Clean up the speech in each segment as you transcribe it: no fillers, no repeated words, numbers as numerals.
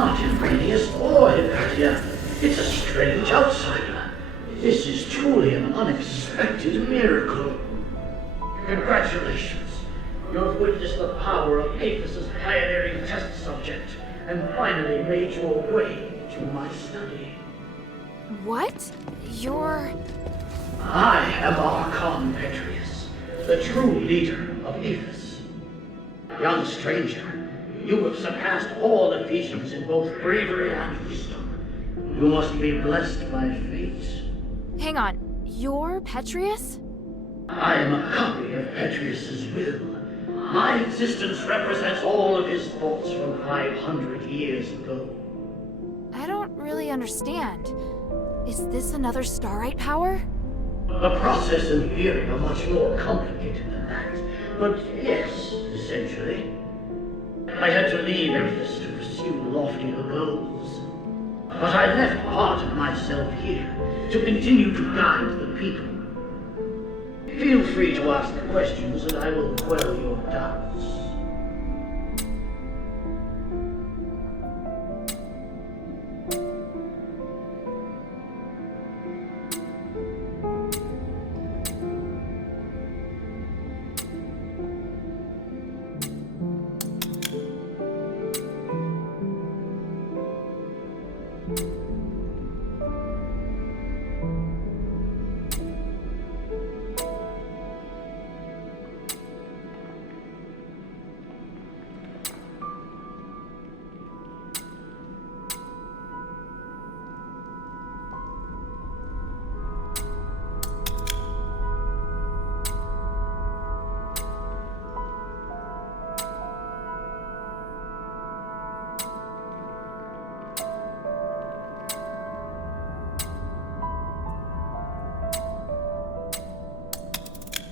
not Irenaeus or Hypatia. It's a strange outsider. This is truly an unexpected miracle. Congratulations. You have witnessed the power of Aphis's pioneering test subject, and finally made your way to my study. What? You're... I am Archon Petrius, the true leader of Aphis. Young stranger, you have surpassed all Ephesians in both bravery and wisdom. You must be blessed by fate. Hang on, you're Petrius? I am a copy of Petrius's will. My existence represents all of his thoughts from 500 years ago. I don't really understand. Is this another Starite power? The process in theory are much more complicated than that. But yes, essentially. I had to leave Aphis to pursue loftier goals. But I left part of myself here to continue to guide the people. Feel free to ask questions and I will quell your doubts.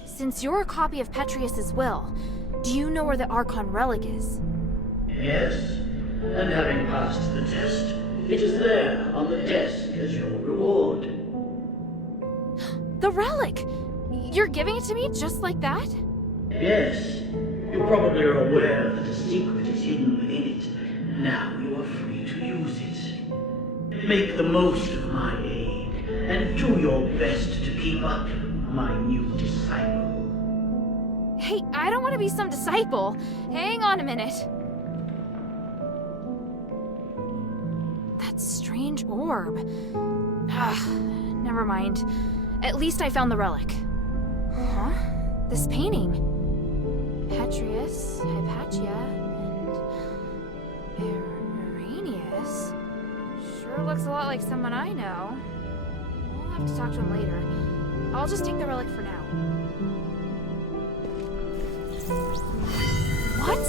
Since you're a copy of Petrius's will, do you know where the Archon relic is? Yes, and having passed the test, it is there on the desk as your reward. The relic! You're giving it to me just like that? Yes, you probably are aware that a secret is hidden within it. Now you are free to use it. Make the most of my aid, and do your best to keep up my new disciple. Hey, I don't want to be some disciple. Hang on a minute. That strange orb. Never mind. At least I found the relic. Huh? This painting. Petrius, Hypatia, and Irenaeus. Sure looks a lot like someone I know. We'll have to talk to him later. I'll just take the relic for now. What?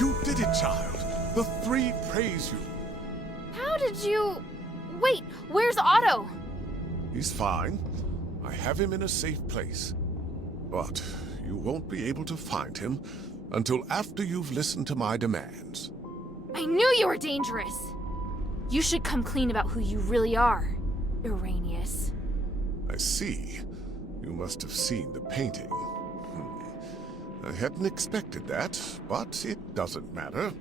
You did it, child. The three praise you. How did you... Wait, where's Otto? He's fine. I have him in a safe place. But you won't be able to find him until after you've listened to my demands. I knew you were dangerous. You should come clean about who you really are, Irenaeus. I see. You must have seen the painting. I hadn't expected that, but it doesn't matter.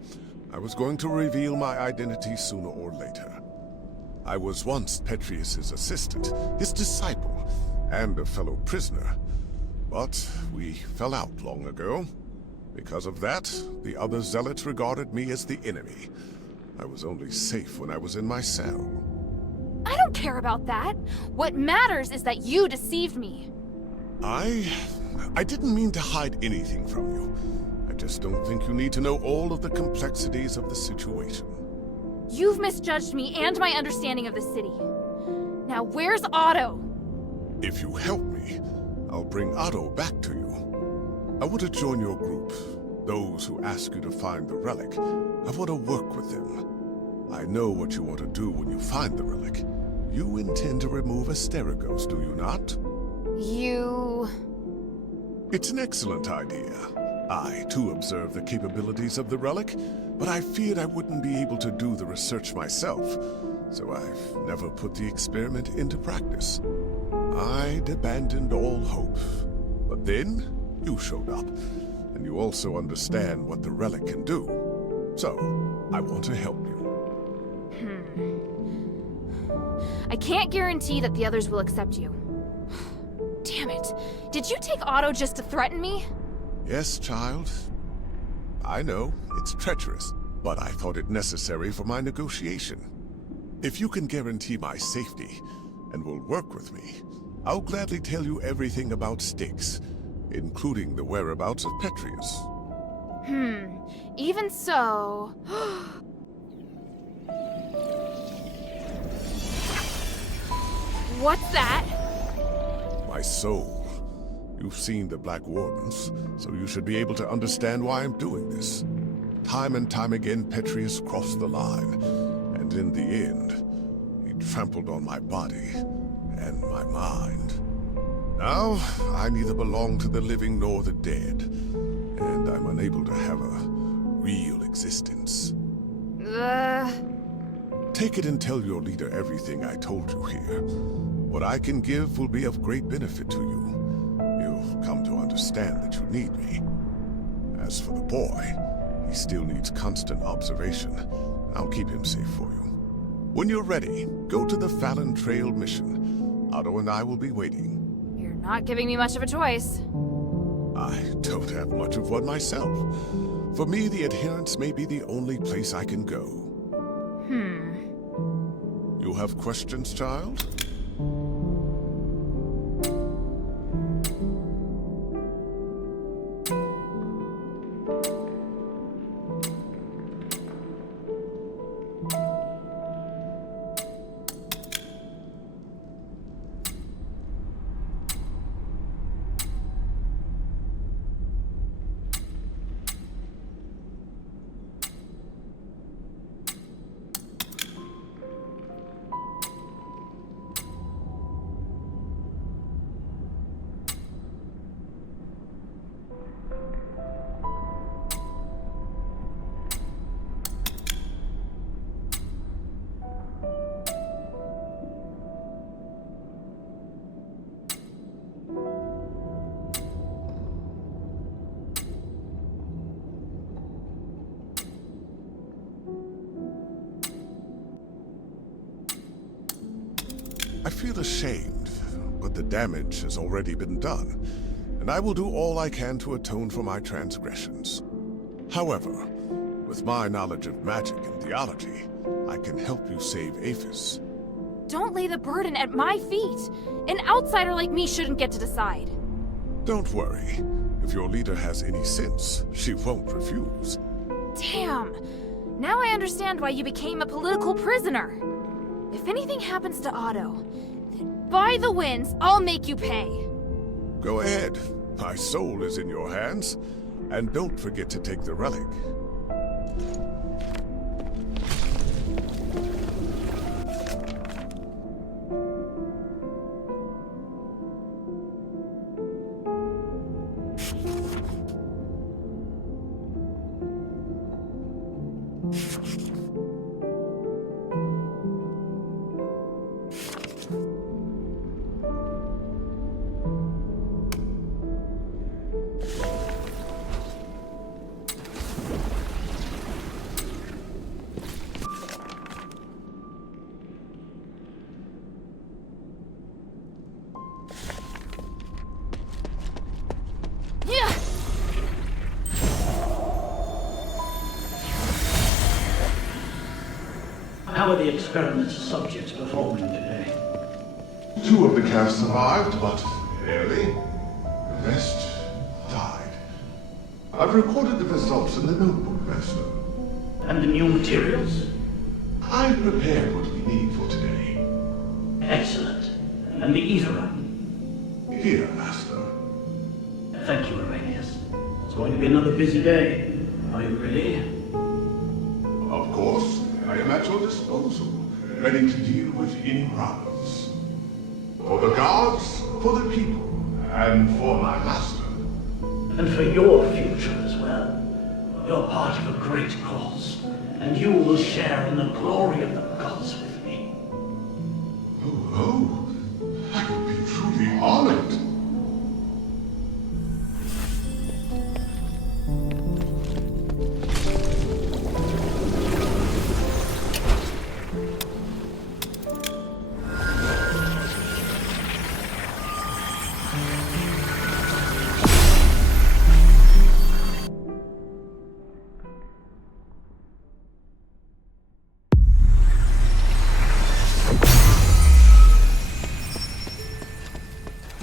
I was going to reveal my identity sooner or later. I was once Petrius's assistant, his disciple, and a fellow prisoner. But we fell out long ago. Because of that, the other zealots regarded me as the enemy. I was only safe when I was in my cell. I don't care about that. What matters is that you deceived me. I didn't mean to hide anything from you. I just don't think you need to know all of the complexities of the situation. You've misjudged me and my understanding of the city. Now where's Otto? If you help me, I'll bring Otto back to you. I want to join your group. Those who ask you to find the relic. I want to work with them. I know what you want to do when you find the relic. You intend to remove Asterigos, do you not? You... It's an excellent idea. I, too, observe the capabilities of the relic, but I feared I wouldn't be able to do the research myself, so I've never put the experiment into practice. I'd abandoned all hope. But then, you showed up, and you also understand what the relic can do. So, I want to help you. I can't guarantee that the others will accept you. Damn it. Did you take Otto just to threaten me? Yes, child. I know, it's treacherous, but I thought it necessary for my negotiation. If you can guarantee my safety and will work with me, I'll gladly tell you everything about Styx, including the whereabouts of Petrius. Even so... What's that? My soul. You've seen the Black Wardens, so you should be able to understand why I'm doing this. Time and time again, Petrius crossed the line, and in the end, he trampled on my body and my mind. Now, I neither belong to the living nor the dead, and I'm unable to have a real existence. Take it and tell your leader everything I told you here. What I can give will be of great benefit to you. You'll come to understand that you need me. As for the boy, he still needs constant observation. I'll keep him safe for you. When you're ready, go to the Fallon Trail mission. Otto and I will be waiting. You're not giving me much of a choice. I don't have much of one myself. For me, the Adherents may be the only place I can go. You have questions, child? I feel ashamed, but the damage has already been done, and I will do all I can to atone for my transgressions. However, with my knowledge of magic and theology, I can help you save Aphis. Don't lay the burden at my feet. An outsider like me shouldn't get to decide. Don't worry. If your leader has any sense, she won't refuse. Damn. Now I understand why you became a political prisoner. If anything happens to Otto, then by the winds, I'll make you pay. Go ahead. My soul is in your hands. And don't forget to take the relic. How are the experiment's subjects performing today? 2 of the cast survived, but barely. The rest died. I've recorded the results in the notebook, Master. And the new materials? I've prepared what we need for today. Excellent. And the Aether? Here, Master. Thank you, Arrhenius. It's going to be another busy day. Are you ready? Of course. I am at your disposal, ready to deal with any problems. For the gods, for the people, and for my master. And for your future as well. You're part of a great cause, and you will share in the glory of the gods with me. Oh, I would be truly honored.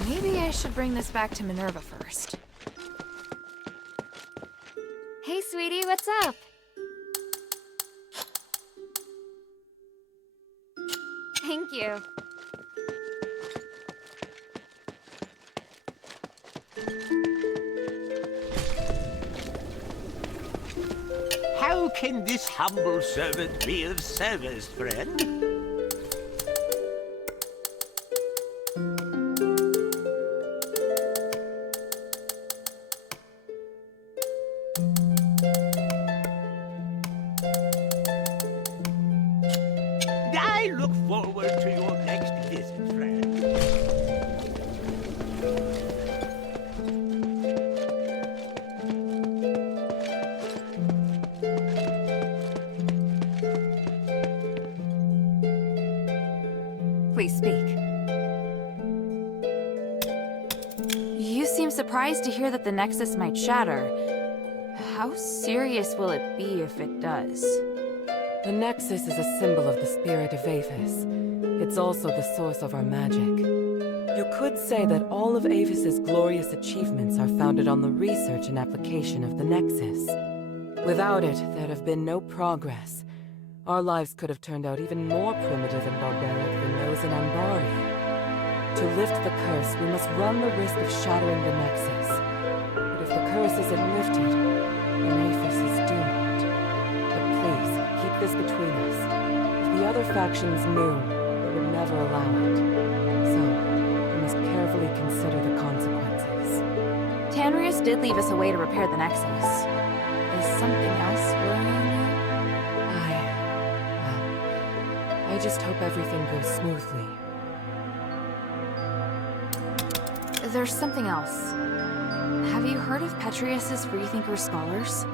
Maybe I should bring this back to Minerva first. Hey, sweetie, what's up? Thank you. How can this humble servant be of service, friend? I look forward to your next visit, friend. Please speak. You seem surprised to hear that the Nexus might shatter. How serious will it be if it does? The Nexus is a symbol of the spirit of Aphis. It's also the source of our magic. You could say that all of Aphis's glorious achievements are founded on the research and application of the Nexus. Without it, there'd have been no progress. Our lives could have turned out even more primitive and barbaric than those in Ambari. To lift the curse, we must run the risk of shattering the Nexus. But if the curse isn't lifted, then Aphis is doomed. But please, keep this between us. If the other factions knew, they would never allow it. So, we must carefully consider the consequences. Tanrius did leave us a way to repair the Nexus. Is something else worrying you? I just hope everything goes smoothly. There's something else. Have you heard of Petrius's Freethinker scholars?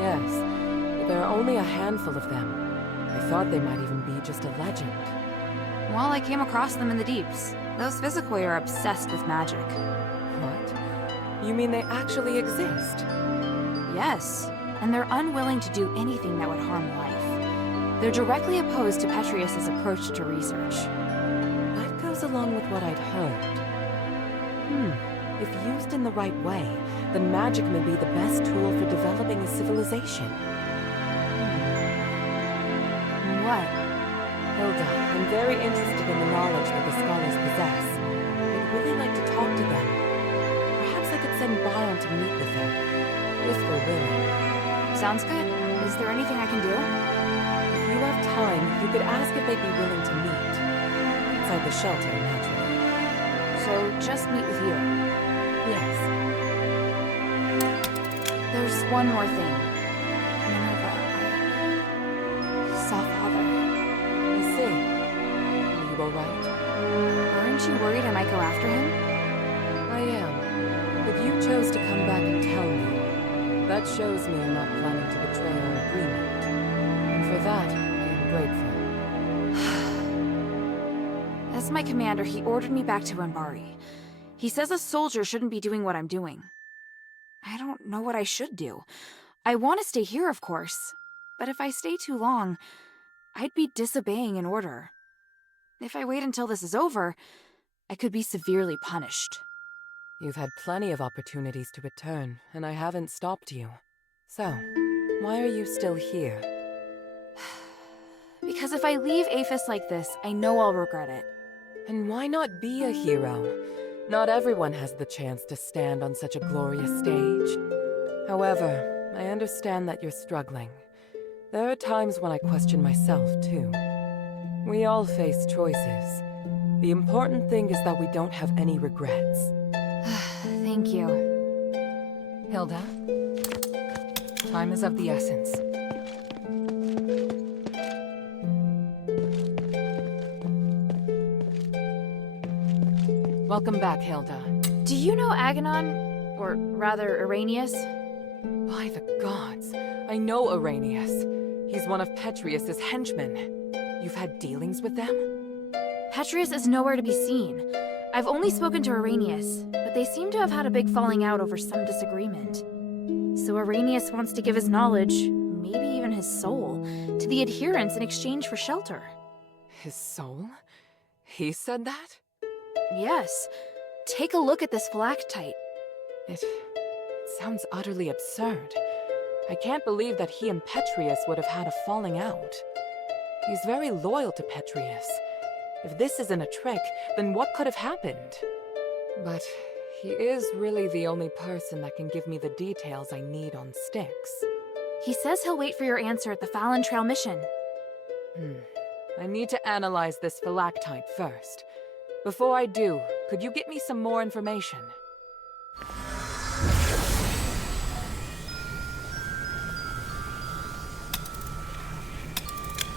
Yes, but there are only a handful of them. I thought they might even be just a legend. Well, I came across them in the deeps. Those Physicoi are obsessed with magic. What? You mean they actually exist? Yes, and they're unwilling to do anything that would harm life. They're directly opposed to Petrius's approach to research. That goes along with what I'd heard. If used in the right way, then magic may be the best tool for developing a civilization. What? Hilda, I'm very interested in the knowledge that the scholars possess. I'd really like to talk to them. Perhaps I could send Bion to meet with them, if they're willing. Sounds good. Is there anything I can do? If you have time, you could ask if they'd be willing to meet. Outside the shelter, naturally. So, just meet with you. Yes. There's one more thing. Minerva, I saw Father. I see. Are you alright? Aren't you worried I might go after him? I am. But you chose to come back and tell me. That shows me you're not planning to betray our agreement. And for that, I am grateful. As my commander, he ordered me back to Ambari. He says a soldier shouldn't be doing what I'm doing. I don't know what I should do. I want to stay here, of course. But if I stay too long, I'd be disobeying an order. If I wait until this is over, I could be severely punished. You've had plenty of opportunities to return, and I haven't stopped you. So, why are you still here? Because if I leave Aphis like this, I know I'll regret it. And why not be a hero? Not everyone has the chance to stand on such a glorious stage. However, I understand that you're struggling. There are times when I question myself, too. We all face choices. The important thing is that we don't have any regrets. Thank you. Hilda? Time is of the essence. Welcome back, Hilda. Do you know Aganon? Or rather, Arrhenius? By the gods, I know Arrhenius. He's one of Petrius's henchmen. You've had dealings with them? Petrius is nowhere to be seen. I've only spoken to Arrhenius, but they seem to have had a big falling out over some disagreement. So Arrhenius wants to give his knowledge, maybe even his soul, to the adherents in exchange for shelter. His soul? He said that? Yes. Take a look at this phylactite. It sounds utterly absurd. I can't believe that he and Petrius would have had a falling out. He's very loyal to Petrius. If this isn't a trick, then what could have happened? But he is really the only person that can give me the details I need on Styx. He says he'll wait for your answer at the Fallon Trail mission. I need to analyze this phylactite first. Before I do, could you get me some more information?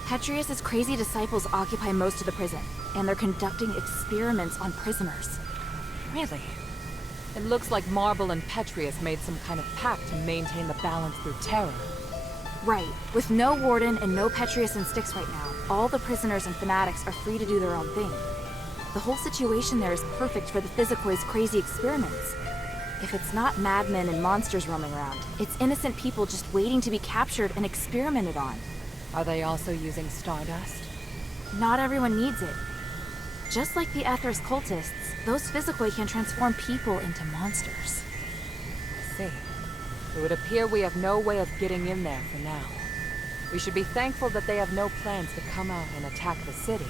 Petrius's crazy disciples occupy most of the prison, and they're conducting experiments on prisoners. Really? It looks like Marble and Petrius made some kind of pact to maintain the balance through terror. Right. With no warden and no Petrius and Styx right now, all the prisoners and fanatics are free to do their own thing. The whole situation there is perfect for the Physicoid's crazy experiments. If it's not madmen and monsters roaming around, it's innocent people just waiting to be captured and experimented on. Are they also using stardust? Not everyone needs it. Just like the Aethers cultists, those Physicoid can transform people into monsters. I see. It would appear we have no way of getting in there for now. We should be thankful that they have no plans to come out and attack the city.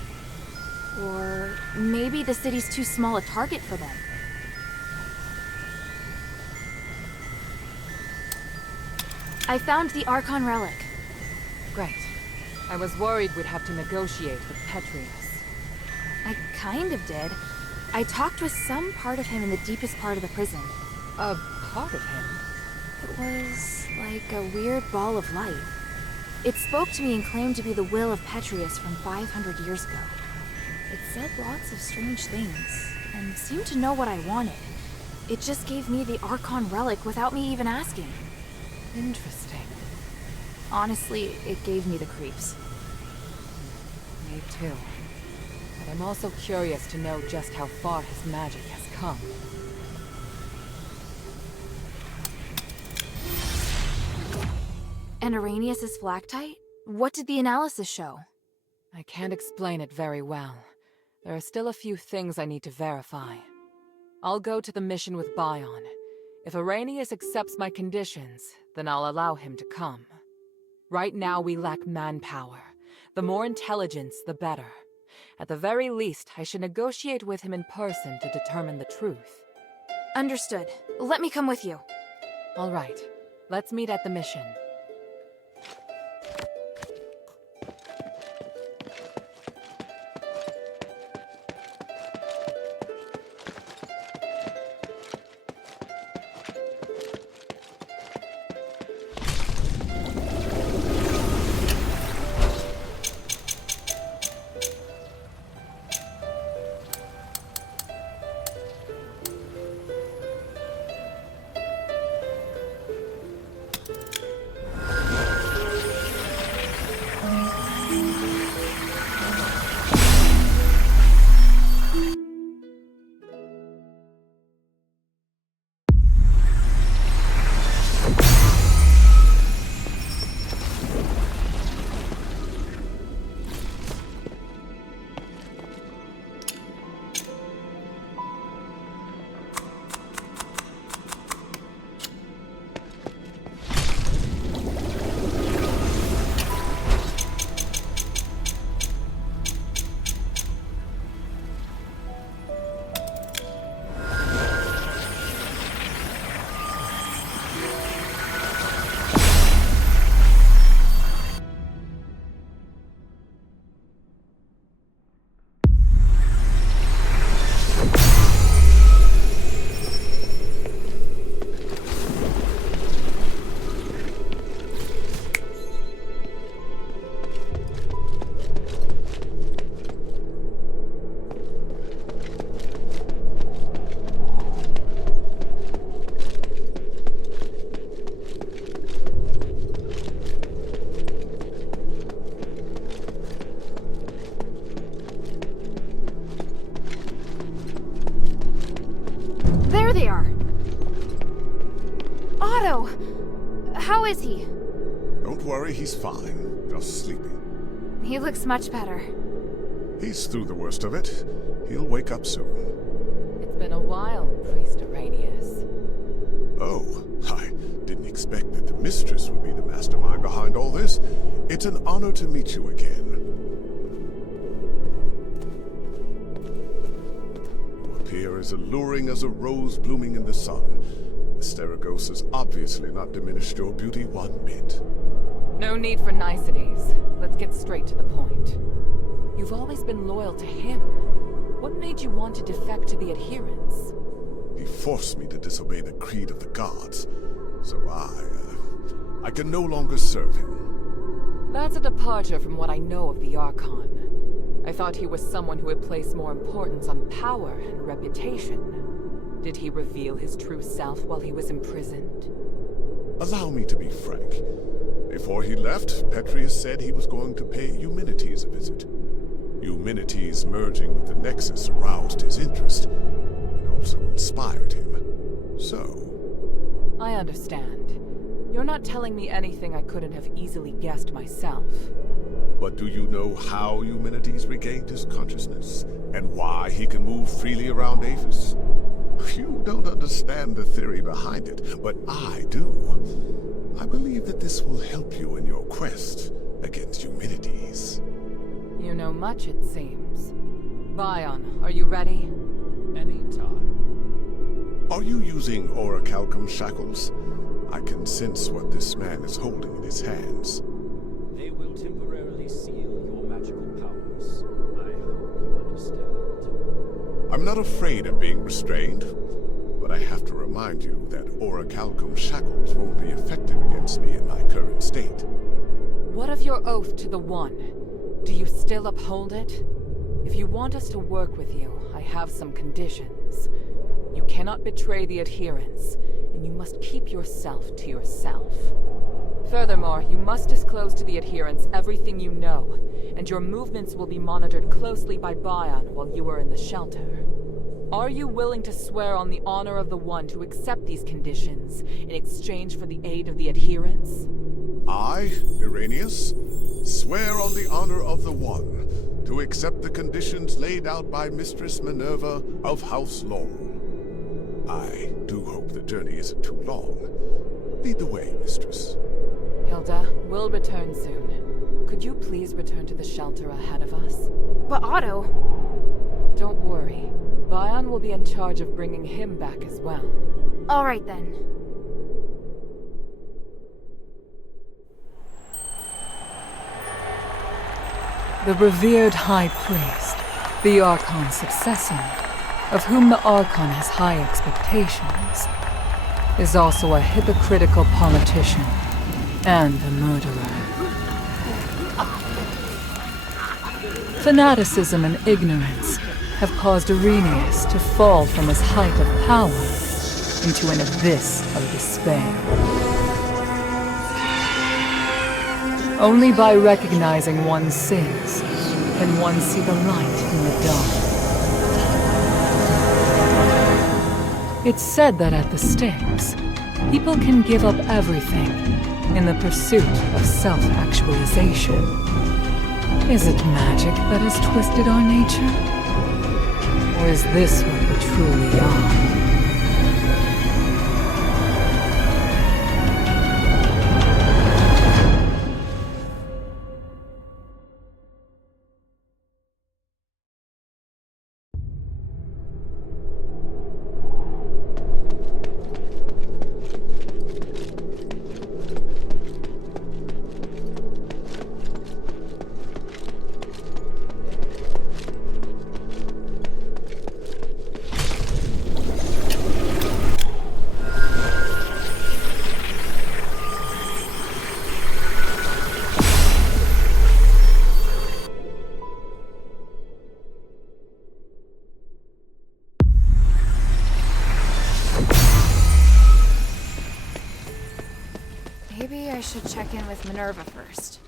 Or maybe the city's too small a target for them. I found the Archon relic. Great. I was worried we'd have to negotiate with Petrius. I kind of did. I talked with some part of him in the deepest part of the prison. A part of him? It was like a weird ball of light. It spoke to me and claimed to be the will of Petrius from 500 years ago. It said lots of strange things, and seemed to know what I wanted. It just gave me the Archon relic without me even asking. Interesting. Honestly, it gave me the creeps. Me too. But I'm also curious to know just how far his magic has come. And Arrhenius's phylactite? What did the analysis show? I can't explain it very well. There are still a few things I need to verify. I'll go to the mission with Bion. If Arrhenius accepts my conditions, then I'll allow him to come. Right now we lack manpower. The more intelligence, the better. At the very least, I should negotiate with him in person to determine the truth. Understood. Let me come with you. All right. Let's meet at the mission. There they are! Otto! How is he? Don't worry, he's fine. Just sleeping. He looks much better. He's through the worst of it. He'll wake up soon. been a while, Priest Asterigos. Oh, I didn't expect that the mistress would be the mastermind behind all this. It's an honor to meet you again. You appear as alluring as a rose blooming in the sun. Asterigos has obviously not diminished your beauty one bit. No need for niceties. Let's get straight to the point. You've always been loyal to him. What made you want to defect to the Adherents? He forced me to disobey the creed of the gods, so I can no longer serve him. That's a departure from what I know of the Archon. I thought he was someone who had placed more importance on power and reputation. Did he reveal his true self while he was imprisoned? Allow me to be frank. Before he left, Petrius said he was going to pay Eumenides a visit. Eumenides merging with the Nexus aroused his interest. It also inspired him. So... I understand. You're not telling me anything I couldn't have easily guessed myself. But do you know how Eumenides regained his consciousness? And why he can move freely around Avis? You don't understand the theory behind it, but I do. I believe that this will help you in your quest against Eumenides. You know much, it seems. Bion, are you ready? Anytime. Are you using orichalcum shackles? I can sense what this man is holding in his hands. They will temporarily seal your magical powers. I hope you understand. I'm not afraid of being restrained, but I have to remind you that orichalcum shackles won't be effective against me in my current state. What of your oath to the One? Do you still uphold it? If you want us to work with you, I have some conditions. You cannot betray the Adherents, and you must keep yourself to yourself. Furthermore, you must disclose to the Adherents everything you know, and your movements will be monitored closely by Bion while you are in the shelter. Are you willing to swear on the honor of the One to accept these conditions in exchange for the aid of the Adherents? I, Irenaeus, swear on the honor of the One to accept the conditions laid out by Mistress Minerva of House Laurel. I do hope the journey isn't too long. Lead the way, Mistress. Hilda, we'll return soon. Could you please return to the shelter ahead of us? But Otto... Don't worry. Bion will be in charge of bringing him back as well. All right then. The revered High Priest, the Archon's successor, of whom the Archon has high expectations, is also a hypocritical politician and a murderer. Fanaticism and ignorance have caused Irenaeus to fall from his height of power into an abyss of despair. Only by recognizing one's sins can one see the light in the dark. It's said that at the stakes, people can give up everything in the pursuit of self-actualization. Is it magic that has twisted our nature? Or is this what we truly are? Maybe I should check in with Minerva first.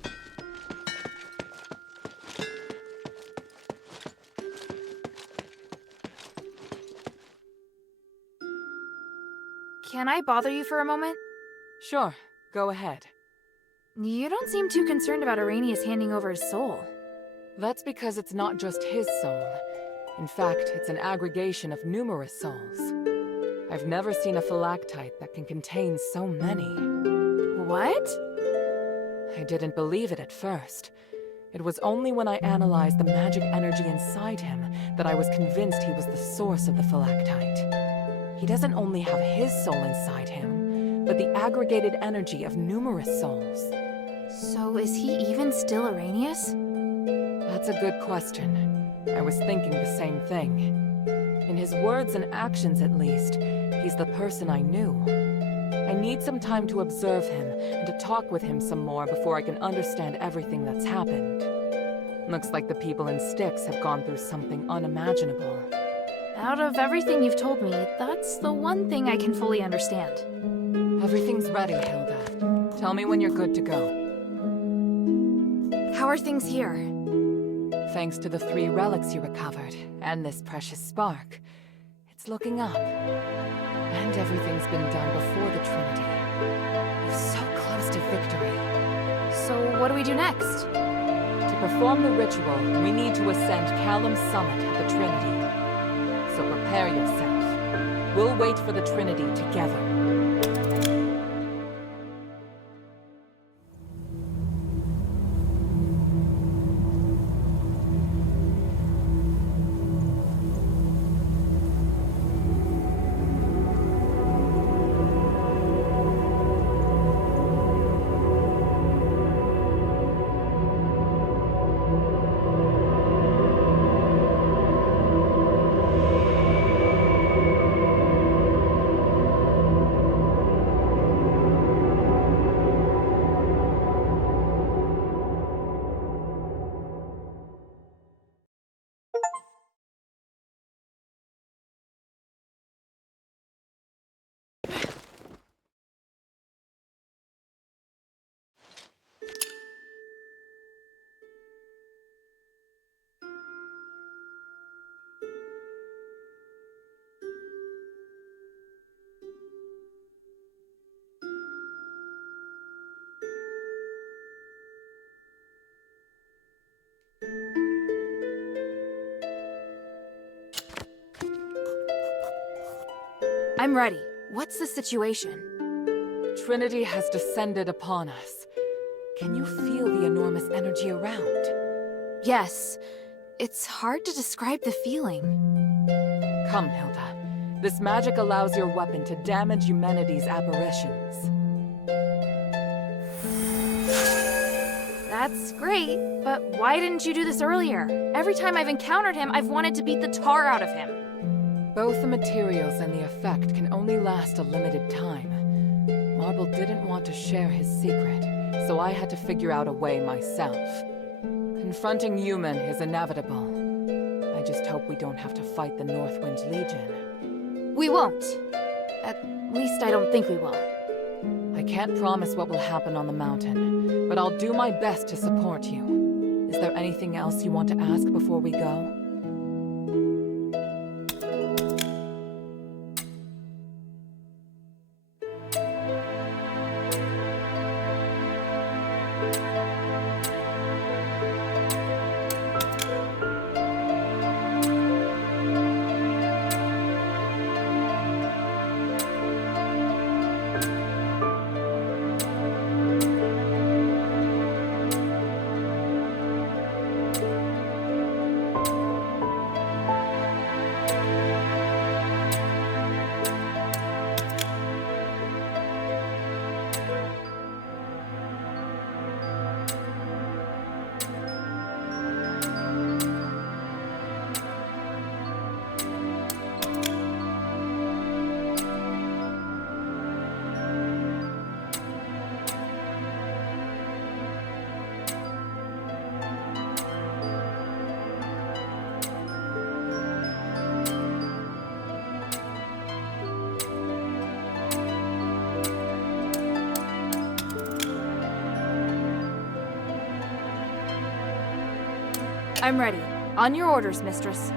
Can I bother you for a moment? Sure, go ahead. You don't seem too concerned about Irenaeus handing over his soul. That's because it's not just his soul. In fact, it's an aggregation of numerous souls. I've never seen a phylactite that can contain so many. What? I didn't believe it at first. It was only when I analyzed the magic energy inside him that I was convinced he was the source of the phylactite. He doesn't only have his soul inside him, but the aggregated energy of numerous souls. So is he even still Arrhenius? That's a good question. I was thinking the same thing. In his words and actions, at least, he's the person I knew. I need some time to observe him and to talk with him some more before I can understand everything that's happened. Looks like the people in Styx have gone through something unimaginable. Out of everything you've told me, that's the one thing I can fully understand. Everything's ready, Hilda. Tell me when you're good to go. How are things here? Thanks to the 3 relics you recovered, and this precious spark, it's looking up. And everything's been done before the Trinity. We're so close to victory. So what do we do next? To perform the ritual, we need to ascend Callum's summit at the Trinity. So prepare yourself. We'll wait for the Trinity together. I'm ready. What's the situation? Trinity has descended upon us. Can you feel the enormous energy around? Yes. It's hard to describe the feeling. Come, Hilda. This magic allows your weapon to damage humanity's apparitions. That's great, but why didn't you do this earlier? Every time I've encountered him, I've wanted to beat the tar out of him. Both the materials and the effect can only last a limited time. Marble didn't want to share his secret, so I had to figure out a way myself. Confronting human is inevitable. I just hope we don't have to fight the Northwind Legion. We won't. At least I don't think we will. I can't promise what will happen on the mountain, but I'll do my best to support you. Is there anything else you want to ask before we go? I'm ready. On your orders, mistress.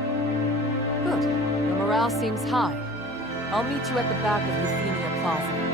Good. Your morale seems high. I'll meet you at the back of Euphemia Plaza.